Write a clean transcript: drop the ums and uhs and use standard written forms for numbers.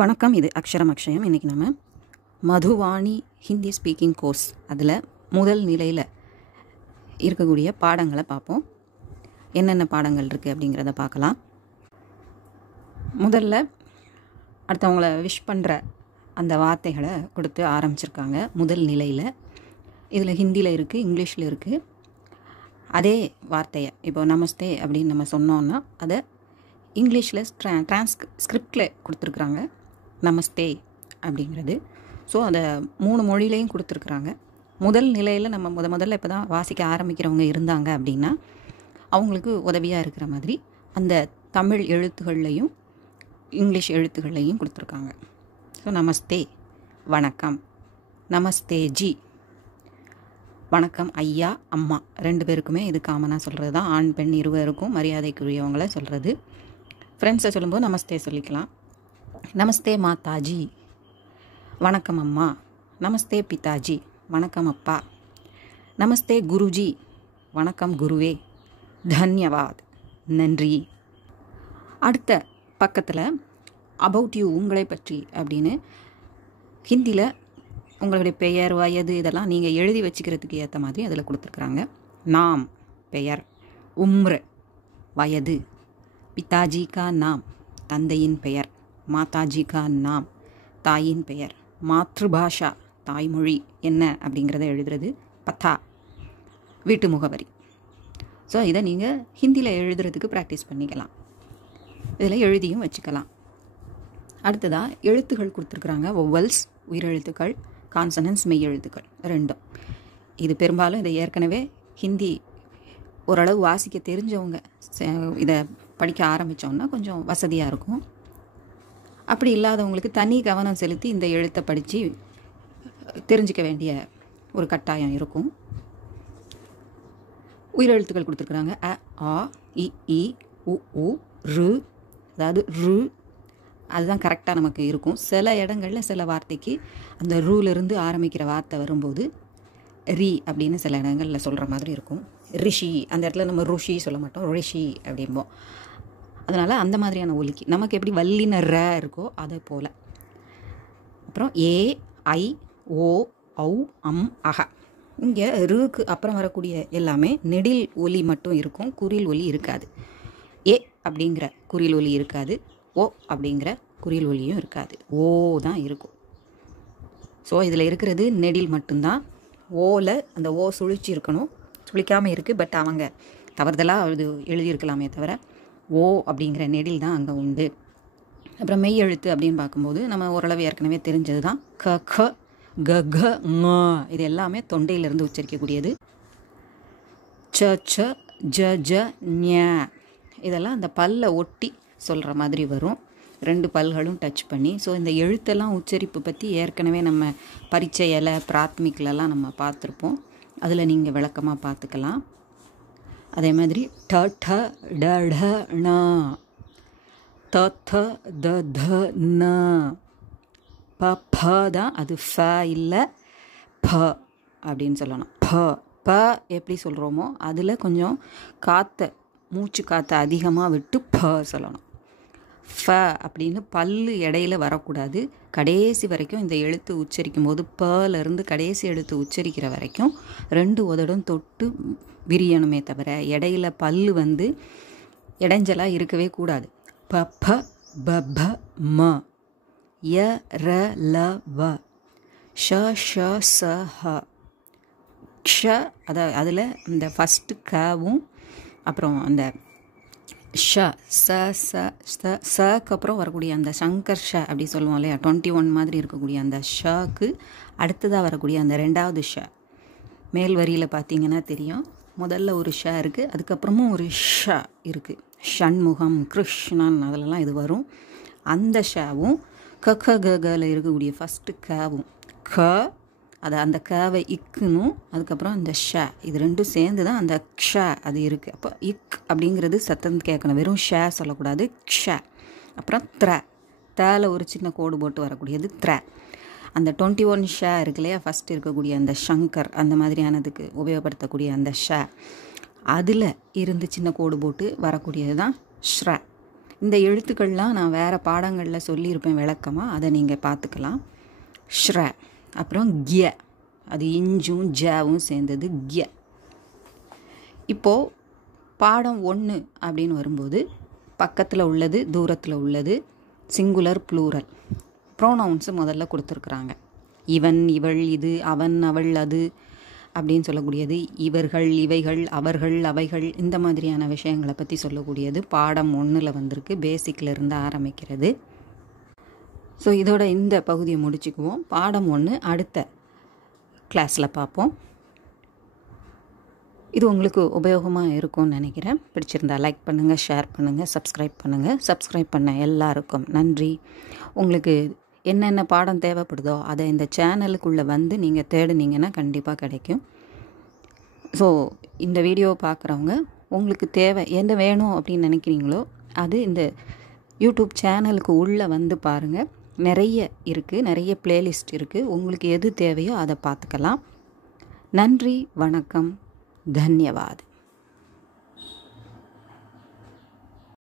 வணக்கம். இது அக்ஷரம் அக்ஷயம். இன்றைக்கி நம்ம மதுவாணி ஹிந்தி ஸ்பீக்கிங் கோர்ஸ் அதில் முதல் நிலையில் இருக்கக்கூடிய பாடங்களை பார்ப்போம். என்னென்ன பாடங்கள் இருக்குது அப்படிங்கிறத பார்க்கலாம். முதல்ல அடுத்தவங்கள விஷ் பண்ணுற அந்த வார்த்தைகளை கொடுத்து ஆரம்பிச்சிருக்காங்க முதல் நிலையில். இதில் ஹிந்தியில் இருக்குது, இங்கிலீஷில் இருக்குது. அதே வார்த்தையை இப்போ நமஸ்தே அப்படின்னு நம்ம சொன்னோன்னா அதை இங்கிலீஷில் ஸ்கிரிப்டில் கொடுத்துருக்குறாங்க நமஸ்தே அப்படிங்கிறது. ஸோ அதை 3 மொழியிலையும் கொடுத்துருக்குறாங்க. முதல் நிலையில் நம்ம முதல்ல இப்போ தான் வாசிக்க ஆரம்பிக்கிறவங்க இருந்தாங்க அப்படின்னா அவங்களுக்கு உதவியாக இருக்கிற மாதிரி அந்த தமிழ் எழுத்துக்கள்லையும் இங்கிலீஷ் எழுத்துக்கள்லையும் கொடுத்துருக்காங்க. ஸோ நமஸ்தே வணக்கம், நமஸ்தே ஜி வணக்கம் ஐயா அம்மா 2 பேருக்குமே இது காமனாக சொல்கிறது தான். ஆண் பெண் இருவருக்கும் மரியாதைக்குரியவங்கள சொல்கிறது. ஃப்ரெண்ட்ஸை சொல்லும்போது நமஸ்தே சொல்லிக்கலாம். நமஸ்தே மாதாஜி வணக்கம் அம்மா, நமஸ்தே பிதாஜி வணக்கம் அப்பா, நமஸ்தே குருஜி வணக்கம் குருவே, தன்யவாத் நன்றி. அடுத்த பக்கத்தில் அபவுட் யூ உங்களை பற்றி அப்படின்னு ஹிந்தியில் உங்களுடைய பெயர் வயது இதெல்லாம் நீங்கள் எழுதி வச்சுக்கிறதுக்கு ஏற்ற மாதிரி அதில் கொடுத்துருக்குறாங்க. நாம் பெயர், உம்ர் வயது, பிதாஜி கா நாம் தந்தையின் பெயர், மாதாஜி கா நாம் தாயின் பெயர், மாத்ருபாஷா தாய்மொழி என்ன அப்படிங்கிறத எழுதுறது, பத்தா வீட்டு முகவரி. ஸோ இதை நீங்கள் ஹிந்தியில் எழுதுறதுக்கு ப்ராக்டிஸ் பண்ணிக்கலாம். இதில் எழுதியும் வச்சுக்கலாம். அடுத்ததாக எழுத்துக்கள் கொடுத்துருக்குறாங்க. ஒவல்ஸ் உயிரெழுத்துக்கள், கான்சனன்ஸ் மெய் எழுத்துக்கள் 2. இது பெரும்பாலும் இதை ஏற்கனவே ஹிந்தி ஓரளவு வாசிக்க தெரிஞ்சவங்க இதை படிக்க ஆரம்பித்தோன்னா கொஞ்சம் வசதியாக இருக்கும். அப்படி இல்லாதவங்களுக்கு தனி கவனம் செலுத்தி இந்த எழுத்தை படித்து தெரிஞ்சிக்க வேண்டிய ஒரு கட்டாயம் இருக்கும். உயிரெழுத்துக்கள் கொடுத்துருக்குறாங்க. அ, ஆ, இ, ஈ, உ, ஊ, ரு. அதாவது ரு அதுதான் கரெக்டாக நமக்கு இருக்கும். சில இடங்களில் சில வார்த்தைக்கு அந்த ரூலிருந்து ஆரம்பிக்கிற வார்த்தை வரும்போது ரி அப்படின்னு சில இடங்களில் சொல்கிற மாதிரி இருக்கும். ரிஷி அந்த இடத்துல நம்ம ருஷி சொல்ல மாட்டோம், ரிஷி அப்படிம்போம். அதனால் அந்த மாதிரியான ஒலிக்கு நமக்கு எப்படி வல்லின ர இருக்கோ அதை போல். அப்புறம் ஏ, ஐ, ஓ, ஔ, அம், அக. இங்கே ருக்கு அப்புறம் வரக்கூடிய எல்லாமே நெடில் ஒலி மட்டும் இருக்கும், குறில் ஒலி இருக்காது. ஏ அப்படிங்கிற குறில் ஒலி இருக்காது, ஓ அப்படிங்கிற குறில் ஒலியும் இருக்காது, ஓ தான் இருக்கும். ஸோ இதில் இருக்கிறது நெடில் மட்டும்தான். ஓவில் அந்த ஓ சுழிச்சு இருக்கணும், சுழிக்காமல் இருக்குது. பட் அவங்க தவறுதலாக அது எழுதியிருக்கலாமே தவிர ஓ அப்படிங்கிற நெடில் தான் அங்கே உண்டு. அப்புறம் மெய் எழுத்து அப்படின்னு பார்க்கும்போது நம்ம ஓரளவு ஏற்கனவே தெரிஞ்சது தான். க, க, க, க, ங இது எல்லாமே தொண்டையிலிருந்து உச்சரிக்கக்கூடியது. ச, ச, ஜ, ஜ, ஞ இதெல்லாம் அந்த பல்லை ஒட்டி சொல்கிற மாதிரி வரும், 2 பல்களும் டச் பண்ணி. ஸோ இந்த எழுத்தெல்லாம் உச்சரிப்பு பற்றி ஏற்கனவே நம்ம பரீட்சையில் பிராத்மிக்லலாம் நம்ம பார்த்துருப்போம். அதில் நீங்கள் விளக்கமாக பார்த்துக்கலாம். அதே மாதிரி ட, ட, ட, ட, ண, த, த, த, த, ந, ப, ப தான் அது ஃப இல்லை ப அப்படின்னு சொல்லணும். ப ப எப்படி சொல்கிறோமோ அதில் கொஞ்சம் மூச்சு காற்றை அதிகமாக விட்டு ப சொல்லணும். ஃப அப்படின்னு பல்லு இடையில வரக்கூடாது. கடைசி வரைக்கும் இந்த எழுத்து உச்சரிக்கும் போது பலேருந்து கடைசி எழுத்து உச்சரிக்கிற வரைக்கும் 2 உதடும் தொட்டு விரியணுமே தவிர இடையில பல்லு இடைஞ்சலாக இருக்கவே கூடாது. ப, ப, ப, ப, ம, ய, ர, ல, வ, ஷ, ஷ, ச, ஹ, க்ஷ. அதில் இந்த ஃபஸ்ட்டு கவும் அப்புறம் அந்த ஷ, ச, ச, சக்கு அப்புறம் வரக்கூடிய அந்த சங்கர் ஷ அப்படி சொல்லுவோம் இல்லையா, 21 மாதிரி இருக்கக்கூடிய அந்த ஷக்கு அடுத்ததாக வரக்கூடிய அந்த 2வது ஷ. மேல் வரியில் பார்த்தீங்கன்னா தெரியும், முதல்ல ஒரு ஷ இருக்குது, அதுக்கப்புறமும் ஒரு ஷ இருக்குது. ஷண்முகம், கிருஷ்ணன் அதிலெல்லாம் இது வரும். அந்த ஷவும் க, க, க, கல இருக்கக்கூடிய ஃபஸ்ட்டு கவும் க, அதை அந்த கவை இக்குனும் அதுக்கப்புறம் இந்த ஷ இது 2 சேர்ந்து தான் அந்த க்ஷ அது இருக்குது. அப்போ இக் அப்படிங்கிறது சத்தம் கேட்கணும், வெறும் ஷ சொல்லக்கூடாது, க்ஷ. அப்புறம் த்ர, தேல ஒரு சின்ன கோடு போட்டு வரக்கூடியது த்ர. அந்த 21 ஷ இருக்கு இல்லையா, ஃபஸ்ட்டு இருக்கக்கூடிய அந்த ஷங்கர் அந்த மாதிரியானதுக்கு உபயோகப்படுத்தக்கூடிய அந்த ஷ அதில் இருந்து சின்ன கோடு போட்டு வரக்கூடியது தான் ஷ்ர. இந்த எழுத்துக்கள்லாம் நான் வேறு பாடங்களில் சொல்லியிருப்பேன் விளக்கமாக, அதை நீங்கள் பார்த்துக்கலாம். ஷ்ர, அப்புறம் கிய, அது இஞ்சும் ஜவும் சேர்ந்தது கிய. இப்போது பாடம் 1 அப்படின்னு வரும்போது பக்கத்தில் உள்ளது, தூரத்தில் உள்ளது, சிங்குலர் ப்ளூரல், ப்ரோனவுன்ஸு முதல்ல கொடுத்துருக்குறாங்க. இவன், இவள், இது, அவன், அவள், அது அப்படின்னு சொல்லக்கூடியது. இவர்கள், இவைகள், அவர்கள், அவைகள், இந்த மாதிரியான விஷயங்களை பற்றி சொல்லக்கூடியது பாடம் 1 வந்திருக்கு. பேசிக்கில் இருந்து ஆரம்பிக்கிறது. ஸோ இதோட இந்த பகுதியை முடிச்சுக்குவோம். பாடம் 1 அடுத்த கிளாஸில் பார்ப்போம். இது உங்களுக்கு உபயோகமாக இருக்கும்னு நினைக்கிறேன். பிடிச்சிருந்தா லைக் பண்ணுங்கள், ஷேர் பண்ணுங்கள், சப்ஸ்கிரைப் பண்ணுங்கள். சப்ஸ்கிரைப் பண்ண எல்லாருக்கும் நன்றி. உங்களுக்கு என்னென்ன பாடம் தேவைப்படுதோ அதை இந்த சேனலுக்குள்ளே வந்து நீங்கள் தேடுனீங்கன்னா கண்டிப்பாக கிடைக்கும். ஸோ இந்த வீடியோவை பார்க்குறவங்க உங்களுக்கு தேவை எந்த வேணும் அப்படின்னு நினைக்கிறீங்களோ அது இந்த யூடியூப் சேனலுக்கு உள்ளே வந்து பாருங்கள். நிறைய இருக்குது, நிறைய பிளேலிஸ்ட் இருக்குது. உங்களுக்கு எது தேவையோ அதை பார்த்துக்கலாம். நன்றி, வணக்கம், தன்யவாத்.